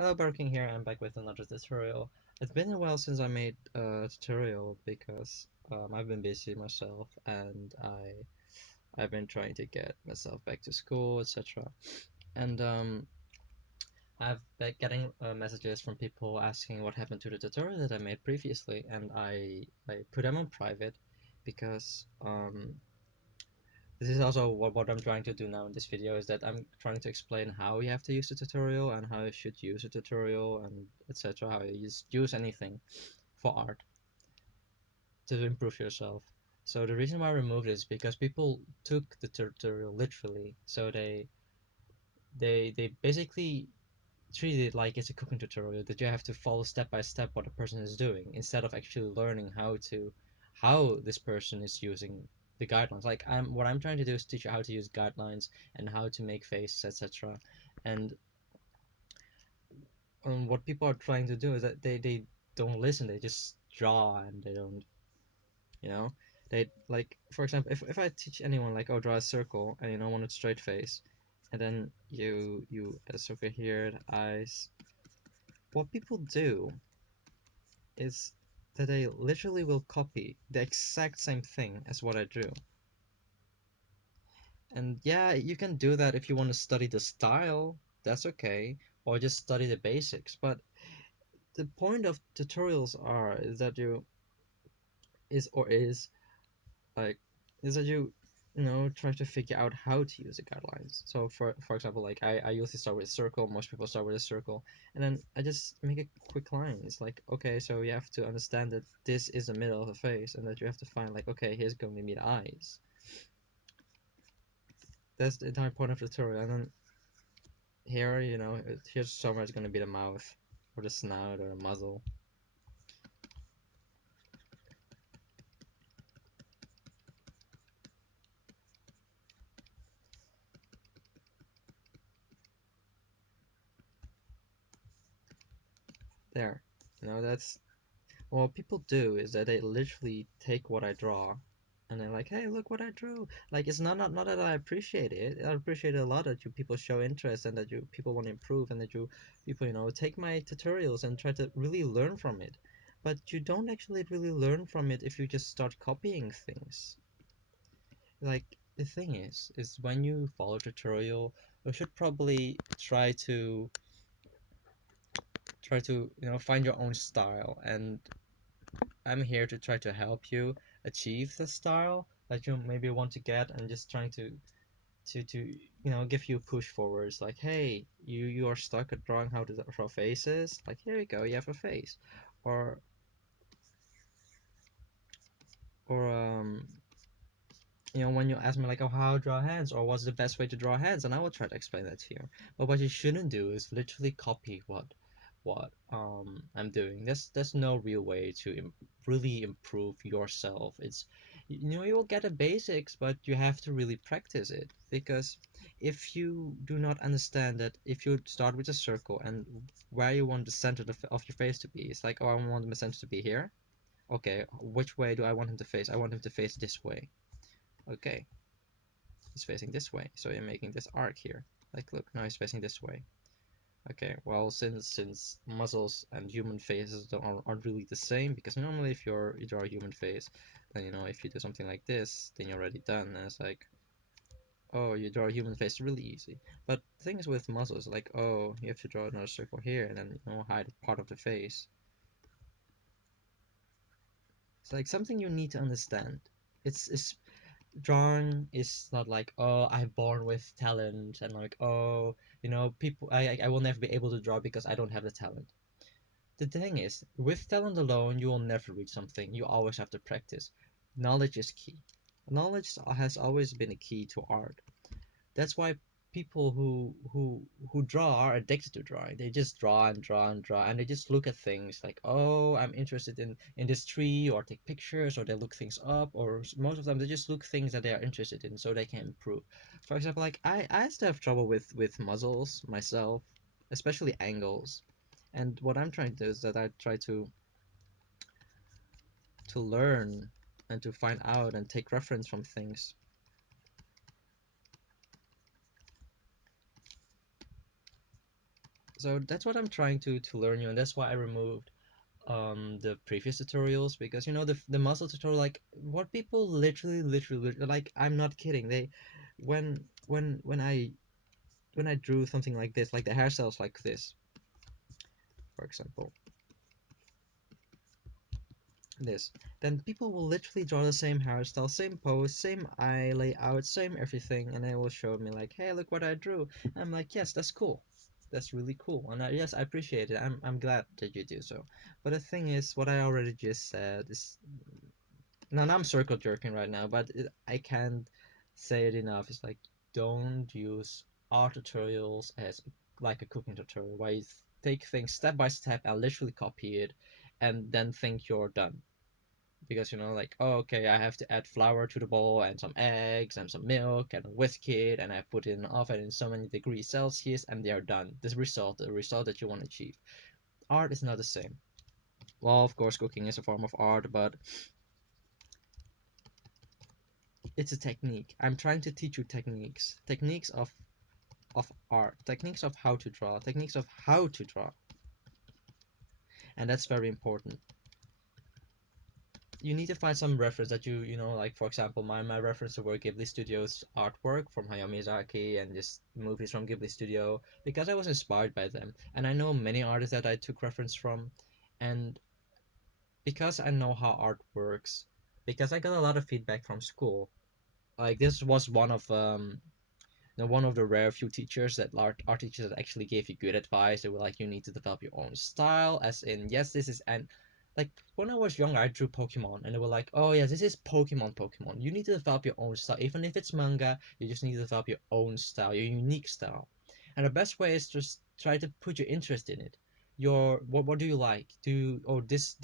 Hello, Barking here. I'm back with another tutorial. It's been a while since I made a tutorial because I've been busy myself and I've been trying to get myself back to school, etc. And I've been getting messages from people asking what happened to the tutorial that I made previously, and I put them on private because this is also what I'm trying to do now in this video, is that I'm trying to explain how you have to use the tutorial and how you should use a tutorial and etc. How you use anything for art to improve yourself. So the reason why I removed it is because people took the tutorial literally. So they basically treat it like it's a cooking tutorial that you have to follow step by step what a person is doing instead of actually learning how this person is using the guidelines. Like what I'm trying to do is teach you how to use guidelines and how to make faces, etc. And what people are trying to do is that they don't listen, they just draw and they don't, you know, they like, for example, if I teach anyone like, oh, draw a circle and want a straight face, and then you add a circle here, the eyes, what people do is that they literally will copy the exact same thing as what I drew. And yeah, you can do that if you want to study the style, that's okay, or just study the basics. But the point of tutorials are is that you is or is like is that you try to figure out how to use the guidelines. So for example, like I usually start with a circle, most people start with a circle, and then I just make a quick line. It's like, okay, so you have to understand that this is the middle of the face and that you have to find, like, okay, here's going to be the eyes. That's the entire point of the tutorial. And then here, here's somewhere it's going to be the mouth or the snout or the muzzle. There, that's what people do, is that they literally take what I draw and they're like, hey, look what I drew. Like, it's not that I appreciate it. I appreciate it a lot that you people show interest and that you people want to improve and that you people, take my tutorials and try to really learn from it. But you don't actually really learn from it if you just start copying things. Like, the thing is when you follow tutorial, you should probably try to find your own style, and I'm here to try to help you achieve the style that you maybe want to get, and just trying to give you a push forwards. Like, hey, you are stuck at drawing how to draw faces. Like, here you go, you have a face, or or when you ask me like, oh, how to draw hands, or what's the best way to draw hands, and I will try to explain that to you. But what you shouldn't do is literally copy what I'm doing. There's no real way to really improve yourself. It's, you will get the basics, but you have to really practice it, because if you do not understand that, if you start with a circle and where you want the center of your face to be, it's like, oh, I want the center to be here. Okay, which way do I want him to face? I want him to face this way. Okay, he's facing this way, so you're making this arc here. Like, look, now he's facing this way. Okay, well, since muscles and human faces aren't really the same, because normally if you draw a human face, then if you do something like this, then you're already done, and it's like, oh, you draw a human face really easy. But the thing is with muscles, like, oh, you have to draw another circle here and then hide part of the face. It's like something you need to understand. It's drawing is not like, oh, I'm born with talent, and like, oh, people, I will never be able to draw because I don't have the talent. The thing is, with talent alone, you will never reach something. You always have to practice. Knowledge is key. Knowledge has always been a key to art. That's why people who draw are addicted to drawing. They just draw and draw and draw, and they just look at things like, oh, I'm interested in this tree, or take pictures, or they look things up, or most of them they just look things that they are interested in so they can improve. For example, like, I still have trouble with muzzles myself, especially angles. And what I'm trying to do is that I try to learn and to find out and take reference from things. So that's what I'm trying to learn you, and that's why I removed the previous tutorials, because you know the muscle tutorial, like what people literally like, I'm not kidding, they when I drew something like this, like the hairstyles like this, for example, this, then people will literally draw the same hairstyle, same pose, same eye layout, same everything, and they will show me like, hey, look what I drew. I'm like, yes, that's cool, that's really cool, and yes, I appreciate it. I'm glad that you do so. But the thing is, what I already just said is, now I'm circle jerking right now, but I can't say it enough. It's like, don't use art tutorials as like a cooking tutorial where you take things step by step and literally copy it and then think you're done. Because you know, like, oh, okay, I have to add flour to the bowl and some eggs and some milk and a whisk it, and I put it in the oven in so many degrees Celsius, and they are done. This result, the result that you want to achieve. Art is not the same. Well, of course, cooking is a form of art, but it's a technique. I'm trying to teach you techniques of art, techniques of how to draw, techniques of how to draw, and that's very important. You need to find some reference that you know, like for example, my reference to were Ghibli Studios artwork from Hayao Miyazaki and just movies from Ghibli Studio, because I was inspired by them, and I know many artists that I took reference from, and because I know how art works, because I got a lot of feedback from school. Like this was one of one of the rare few teachers that art teachers that actually gave you good advice. They were like, you need to develop your own style, as in, yes, this is, and like when I was younger, I drew Pokemon, and they were like, oh yeah, this is Pokemon. You need to develop your own style, even if it's manga. You just need to develop your own style, your unique style, and the best way is just try to put your interest in it. Your what do you like? Oh, this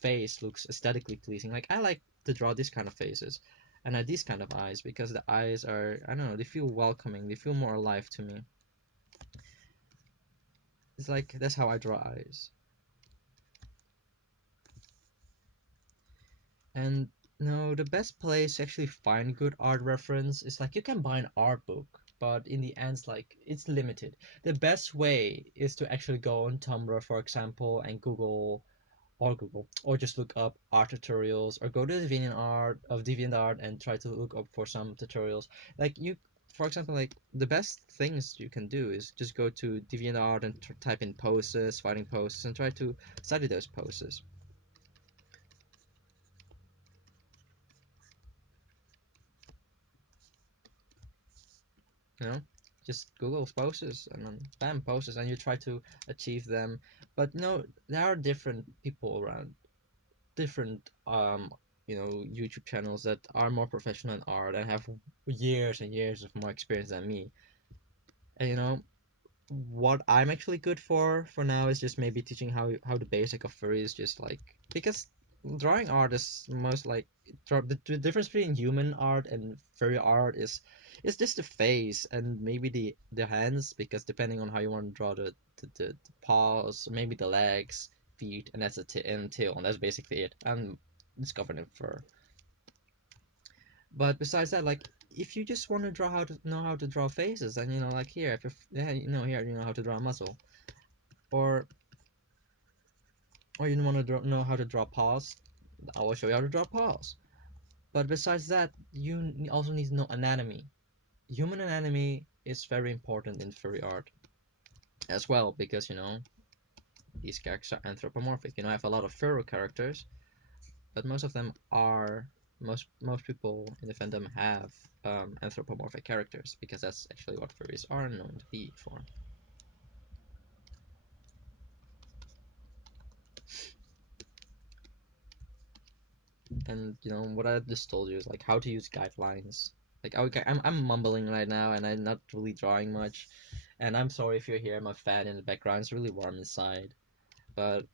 face looks aesthetically pleasing. Like I like to draw this kind of faces and these kind of eyes, because the eyes are, I don't know, they feel welcoming, they feel more alive to me. It's like that's how I draw eyes. And no, the best place to actually find good art reference is like, you can buy an art book, but in the end, like it's limited. The best way is to actually go on Tumblr, for example, and Google, or just look up art tutorials, or go to DeviantArt and try to look up for some tutorials. Like you, for example, like the best things you can do is just go to DeviantArt and type in poses, fighting poses, and try to study those poses. You know, just Google poses and then bam, poses, and you try to achieve them. But no, there are different people around, different YouTube channels that are more professional in art and have years and years of more experience than me. And you know what I'm actually good for now is just maybe teaching how the basic of furry is, just like, because drawing art is most like, the difference between human art and furry art is just the face and maybe the hands, because depending on how you want to draw the paws, maybe the legs, feet, and that's and tail, and that's basically it. And it's covered in fur. But besides that, like, if you just want to draw, how to know how to draw faces, and you know, like here, if yeah, here, you know how to draw a muscle, or you want to know how to draw paws, I will show you how to draw paws. But besides that, you also need to know anatomy. Human anatomy is very important in furry art as well, because you know these characters are anthropomorphic. You know, I have a lot of furry characters, but most of them are, most people in the fandom have anthropomorphic characters, because that's actually what furries are known to be for. And you know what I just told you is like how to use guidelines. Like, okay, I'm mumbling right now and I'm not really drawing much, and I'm sorry if you hear my fan in the background. It's really warm inside. But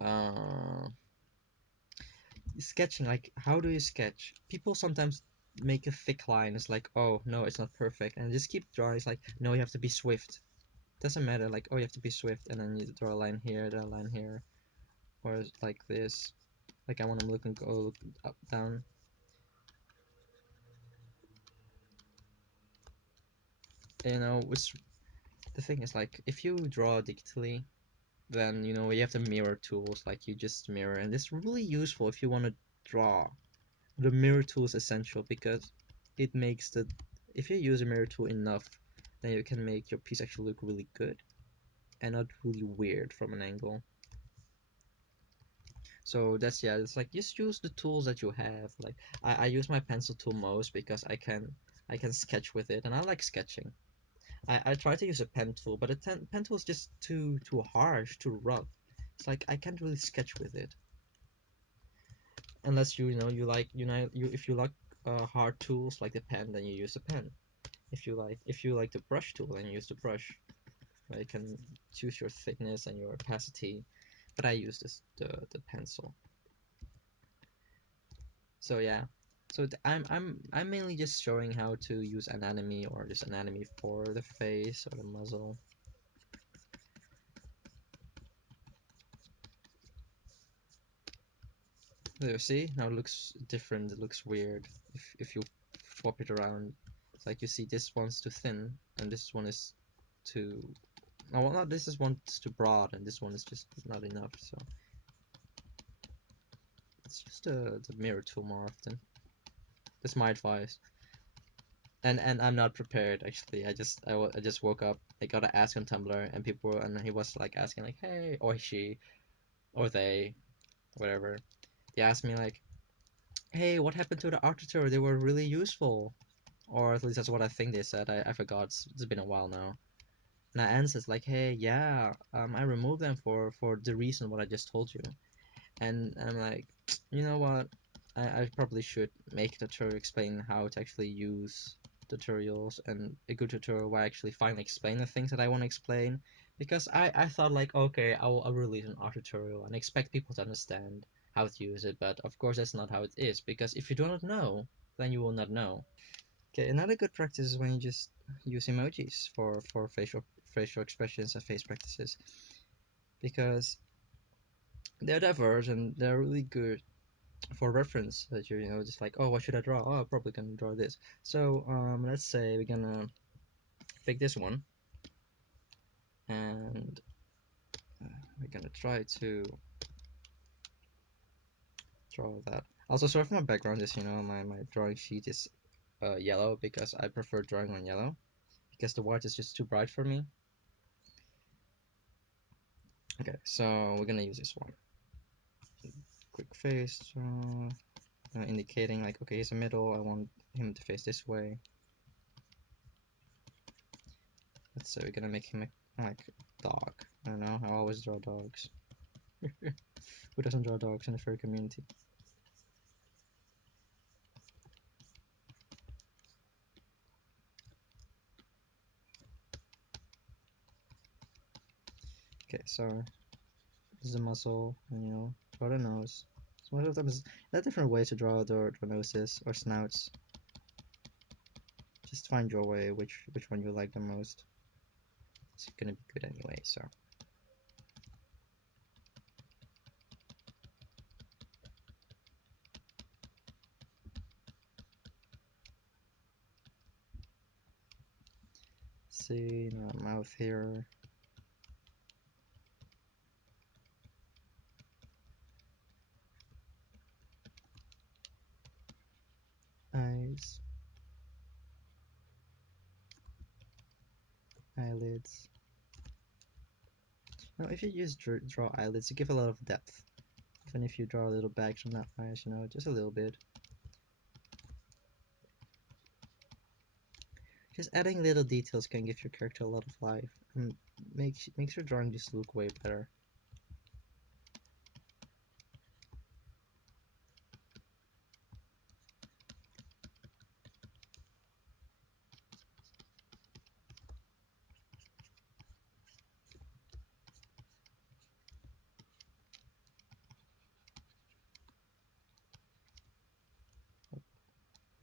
uh sketching, like how do you sketch? People sometimes make a thick line. It's like, oh no, it's not perfect, and just keep drawing. It's like, no, you have to be swift. Doesn't matter, like, oh, you have to be swift, and then you draw a line here, draw a line here, or like this. Like I want to look and go look up, down. You know, the thing is, like, if you draw digitally, then you know you have the mirror tools, like you just mirror, and it's really useful if you want to draw. The mirror tool is essential because it makes the if you use a mirror tool enough, then you can make your piece actually look really good and not really weird from an angle. So that's, yeah, it's like just use the tools that you have. Like I use my pencil tool most because I can sketch with it, and I like sketching. I try to use a pen tool, but a pen tool is just too harsh, too rough. It's like I can't really sketch with it unless you if you like hard tools like the pen, then you use a pen. If you like the brush tool, then you use the brush. You can choose your thickness and your opacity, but I use the pencil. So yeah, so I'm mainly just showing how to use anatomy, or just anatomy for the face or the muzzle. There, see, now it looks different. It looks weird if you swap it around. It's like you see this one's too thin and this one is too. Oh, well, not this is one's too broad and this one is just not enough. So it's just the mirror tool more often. That's my advice. And I'm not prepared actually. I just woke up. I got to ask on Tumblr, and people, and he was like asking like, hey, or she, or they, whatever. They asked me like, hey, what happened to the art tutorial? They were really useful. Or at least that's what I think they said. I forgot. It's been a while now. And I answered like, hey, yeah, I removed them for the reason what I just told you. And I'm like, you know what? I probably should make a tutorial explain how to actually use tutorials, and a good tutorial where I actually finally explain the things that I want to explain. Because I thought like, okay, I'll release an art tutorial and expect people to understand how to use it, but of course that's not how it is, because if you do not know, then you will not know. Okay, another good practice is when you just use emojis for facial expressions and face practices, because they're diverse and they're really good for reference. That you're just like, oh, what should I draw? Oh, I'm probably gonna draw this. So let's say we're gonna pick this one, and we're gonna try to draw that. Also, sorry for my background is, my drawing sheet is yellow because I prefer drawing on yellow because the white is just too bright for me. Okay, so we're gonna use this one. Quick face, indicating like, okay, he's a middle. I want him to face this way. Let's say we're gonna make him like dog. I don't know. I always draw dogs. Who doesn't draw dogs in the furry community? Okay, so this is a muzzle, and draw the nose. So most of them there are different ways to draw the noses or snouts. Just find your way, which one you like the most. It's gonna be good anyway. So see, mouth here. Eyes, eyelids. Now, if you just draw eyelids, you give a lot of depth. Even if you draw a little bags from that eyes, just a little bit. Just adding little details can give your character a lot of life and makes your drawing just look way better.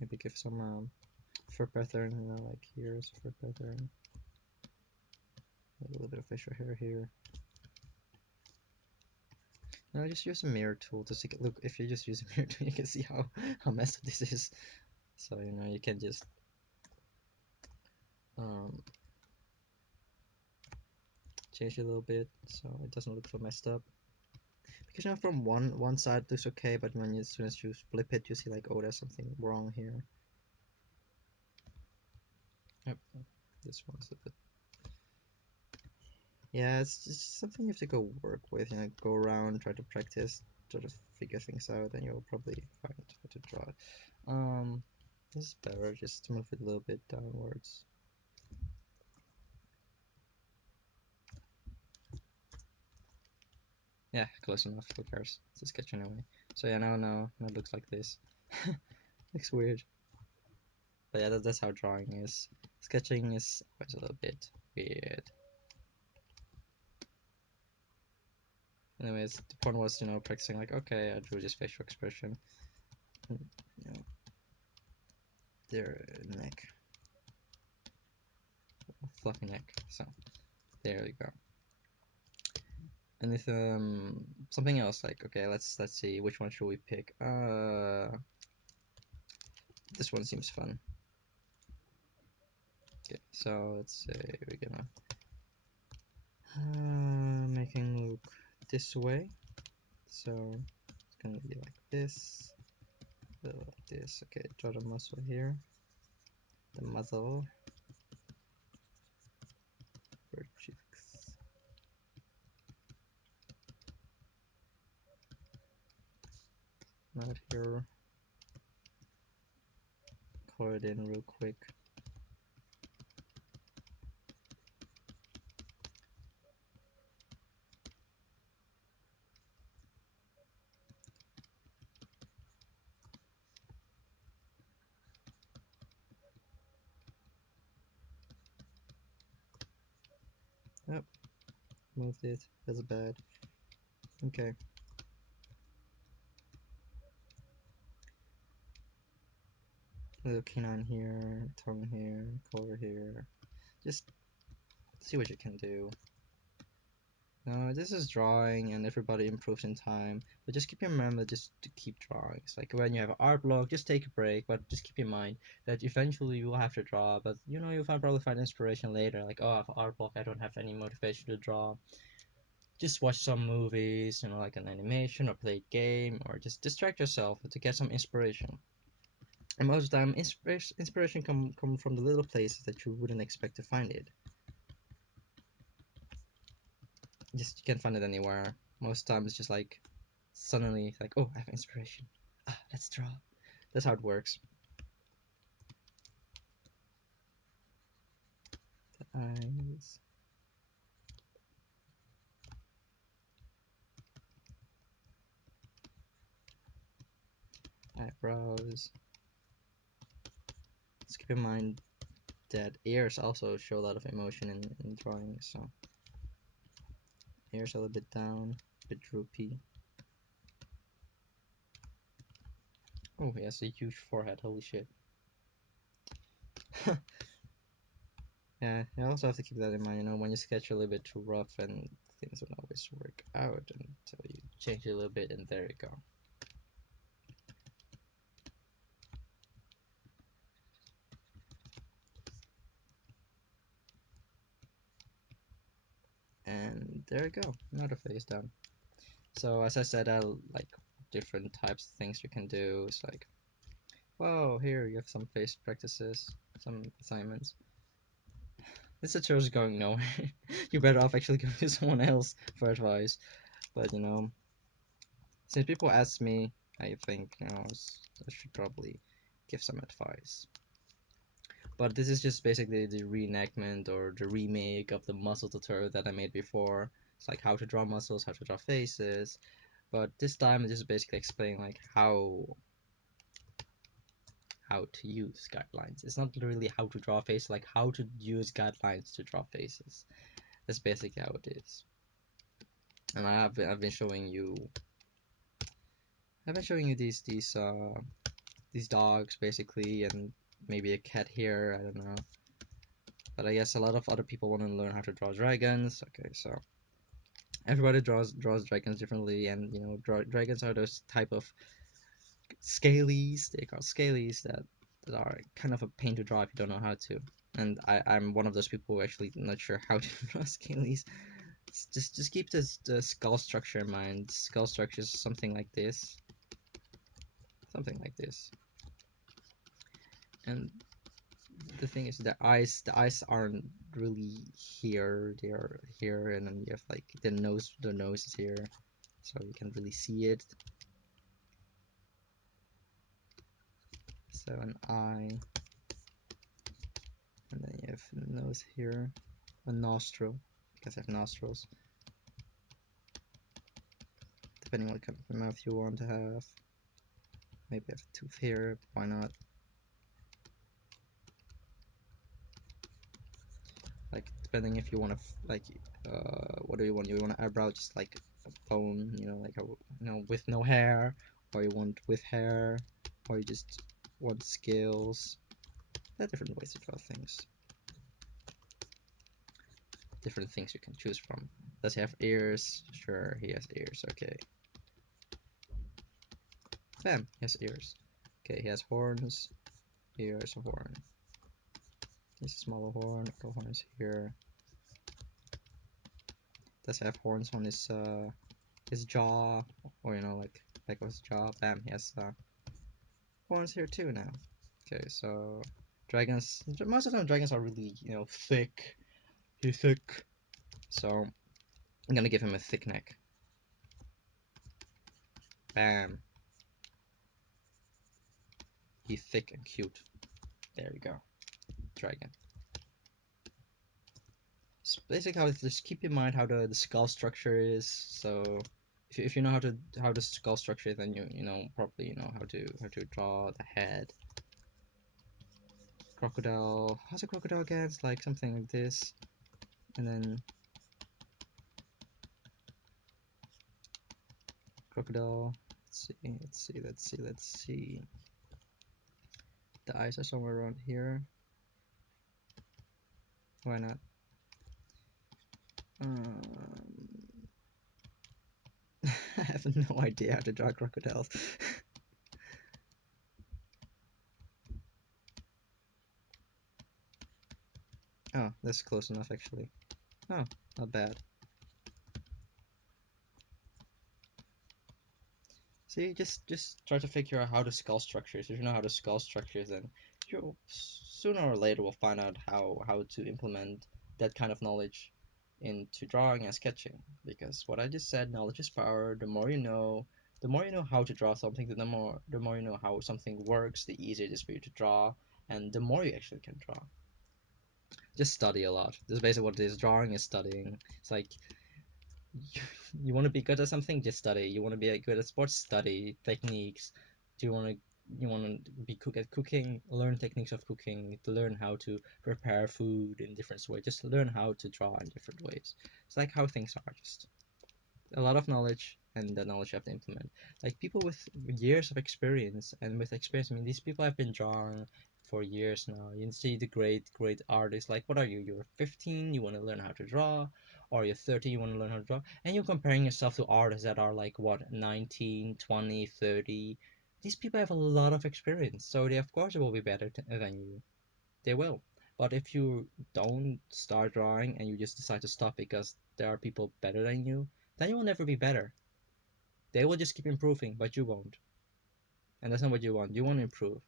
Maybe give some fur pattern, like here's fur pattern. A little bit of facial hair here. Just use a mirror tool to see. Look, if you just use a mirror tool, you can see how messed up this is. So you can just um, change it a little bit so it doesn't look so messed up. Because from one side it looks okay, but when as soon as you flip it, you see like, oh, there's something wrong here. Yep, this one's a bit. Yeah, it's just something you have to go work with. Go around, try to practice, sort of figure things out, and you'll probably find how to draw it. This is better. Just move it a little bit downwards. Yeah, close enough. Who cares? It's a sketch anyway. So yeah, now it looks like this. Looks weird. But yeah, that's how drawing is. Sketching is always a little bit weird. Anyways, the point was, practicing like, okay, I drew this facial expression. And, their neck. Fluffy neck. So, there we go. And if something else, like, okay, let's see, which one should we pick? This one seems fun. Okay, so let's say we're gonna make him look this way. So it's gonna be like this, like this. Okay, draw the muscle here. The muzzle for cheeks. Right here. Color it in real quick. Yep, moved it. That's bad. Okay. Little canine here, tongue here, color here. Just see what you can do. No, this is drawing and everybody improves in time. But just keep in mind just to keep drawing. It's like when you have an art block, just take a break, but just keep in mind that eventually you will have to draw, but you'll probably find inspiration later. Like, oh, I have an art block, I don't have any motivation to draw. Just watch some movies, like an animation or play a game, or just distract yourself to get some inspiration. And most of the time, inspiration come from the little places that you wouldn't expect to find it. Just you can't find it anywhere. Most times, it's just like suddenly, like, oh, I have inspiration. Ah, let's draw. That's how it works. The eyes, eyebrows. Just keep in mind that ears also show a lot of emotion in drawing. So ears a little bit down, a bit droopy. Oh, he has a huge forehead. Holy shit. Yeah, you also have to keep that in mind, when you sketch a little bit too rough and things don't always work out until you change it a little bit, and there you go. And there you go, another face done. So as I said, I like different types of things you can do. It's like, whoa, here you have some face practices, some assignments. This tutorial is going nowhere. You're better off actually going to someone else for advice. But since people ask me, I think I should probably give some advice. But this is just basically the reenactment or the remake of the muscle tutorial that I made before. It's like how to draw muscles, how to draw faces. But this time I just basically explain like how to use guidelines. It's not really how to draw a face, like how to use guidelines to draw faces. That's basically how it is. And I've been showing you these dogs basically, and maybe a cat here. I don't know. But I guess a lot of other people want to learn how to draw dragons. Okay, so everybody draws dragons differently, and dragons are those type of scalies. They call scalies that are kind of a pain to draw if you don't know how to. And I'm one of those people who actually not sure how to draw scalies. Just keep this the skull structure in mind. Skull structure is something like this, and the thing is the eyes aren't really here. They are here, and then you have like the nose is here, so you can really see it. So an eye, and then you have a nose here, a nostril, because I have nostrils, depending on what kind of mouth you want to have. Maybe I have a tooth here, why not? Like, depending if you want to, like, what do you want? You want an eyebrow just like a bone, like with no hair, or you want with hair, or you just want scales. There are different ways to draw things. Different things you can choose from. Does he have ears? Sure, he has ears. Okay. Bam, he has ears. Okay, he has horns. Here's a horn. Here's a smaller horn. The horn is here. Does he have horns on his jaw, or like his jaw? Bam, he has horns here too now. Okay, so dragons. Most of the time, dragons are really thick. He's thick. So I'm gonna give him a thick neck. Bam. He's thick and cute. There you go. Dragon. So basically, just keep in mind how the skull structure is. So if you know how the skull structure is, then you probably how to draw the head. Crocodile. How's a crocodile again? It's like something like this, and then crocodile. Let's see. The eyes are somewhere around here. Why not? Um, I have no idea how to draw crocodiles. Oh, that's close enough actually. Oh, not bad. See, just try to figure out how the skull structure is. If you know how the skull structure is, then you sooner or later will find out how to implement that kind of knowledge into drawing and sketching. Because what I just said, knowledge is power. The more you know how to draw something, the more you know how something works, the easier it is for you to draw, and the more you actually can draw. Just study a lot. This is basically what it is. Drawing is studying. It's like you want to be good at something, just study. You want to be good at sports, study techniques. Do you want to be cook at cooking, learn techniques of cooking, to learn how to prepare food in different ways, just learn how to draw in different ways. It's like how things are, just a lot of knowledge, and that knowledge you have to implement. Like people with years of experience, and with experience, I mean, these people have been drawing for years now. You see the great artists. Like, what are you? You're 15, you want to learn how to draw, or you're 30, you want to learn how to draw, and you're comparing yourself to artists that are like what, 19, 20, 30. These people have a lot of experience, so they of course will be better than you. They will. But if you don't start drawing and you just decide to stop because there are people better than you, then you will never be better. They will just keep improving, but you won't. And that's not what you want. You want to improve.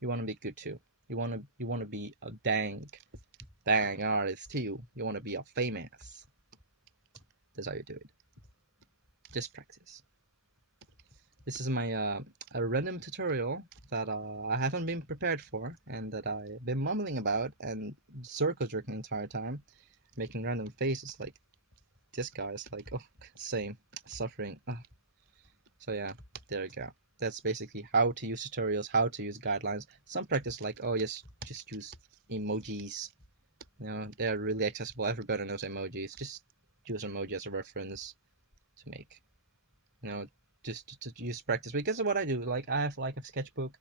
You want to be good too. You want to be a dang artist too. You want to be a famous. That's how you do it. Just practice. This is my a random tutorial that I haven't been prepared for, and that I've been mumbling about and circle jerking the entire time, making random faces like this guy is like, oh, same, suffering. Oh. So yeah, there you go. That's basically how to use tutorials, how to use guidelines. Some practice like, oh yes, just use emojis. They're really accessible. Everybody knows emojis. Just use emoji as a reference to make you know just to use practice, because of what I do. Like, I have like a sketchbook,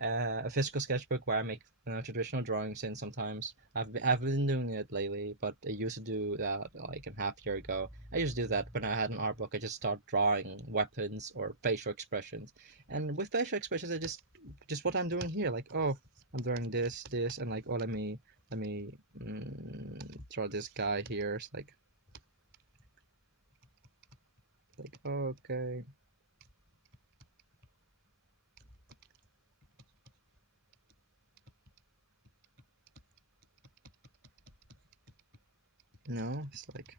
a physical sketchbook where I make traditional drawings in. Sometimes I've been doing it lately, but I used to do that like a half year ago. I used to do that when I had an art book. I just start drawing weapons or facial expressions, and with facial expressions I just what I'm doing here, like, oh, I'm drawing this, and like, oh, let me draw this guy here. It's like, Like, okay. No, it's like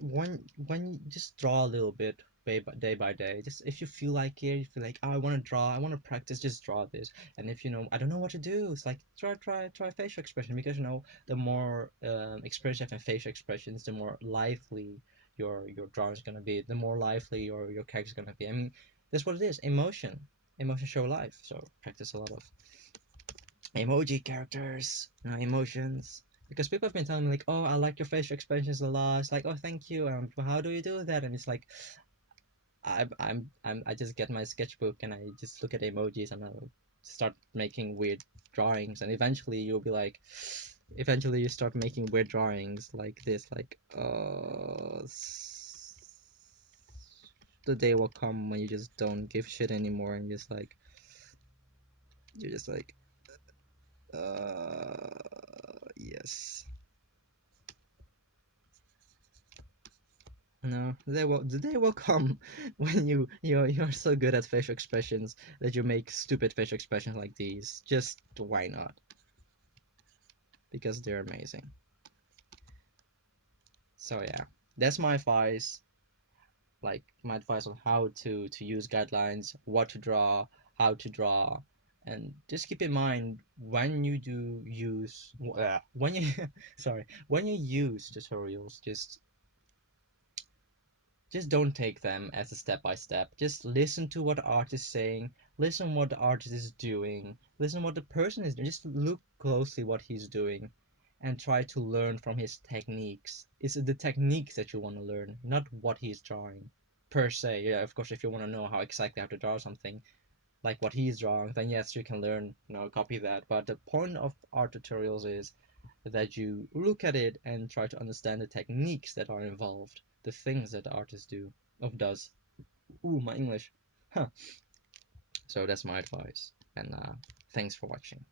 when you just draw a little bit day by day. Just if you feel like it, you feel like, oh, I want to draw, I want to practice, just draw this. And if you know, I don't know what to do, it's like try facial expression, because you know the more expression and facial expressions, the more lively your drawing is gonna be, the more lively your character is gonna be. I mean, that's what it is. Emotion show life. So practice a lot of emoji characters, you know, emotions. Because people have been telling me like, oh, I like your facial expressions a lot. It's like, oh, thank you. Well, how do you do that? And it's like, I just get my sketchbook and I just look at emojis and I'll start making weird drawings. And eventually you'll be like, eventually you start making weird drawings like this, like, the day will come when you just don't give shit anymore and you're just like, yes. No, the day will come when you're so good at facial expressions that you make stupid facial expressions like these. Just why not? Because they're amazing. So yeah, that's my advice. Like my advice on how to use guidelines, what to draw, how to draw, and just keep in mind when you do use when you sorry, when you use tutorials, just don't take them as a step by step. Just listen to what the artist is saying, listen what the artist is doing, listen what the person is doing. Just look closely what he's doing and try to learn from his techniques. It's the techniques that you want to learn, not what he's drawing per se. Yeah, of course, if you want to know how exactly how to draw something like what he's drawing, then yes, you can learn, copy that. But the point of art tutorials is that you look at it and try to understand the techniques that are involved, the things that the artist does. Ooh, my English. Huh. So that's my advice. And thanks for watching.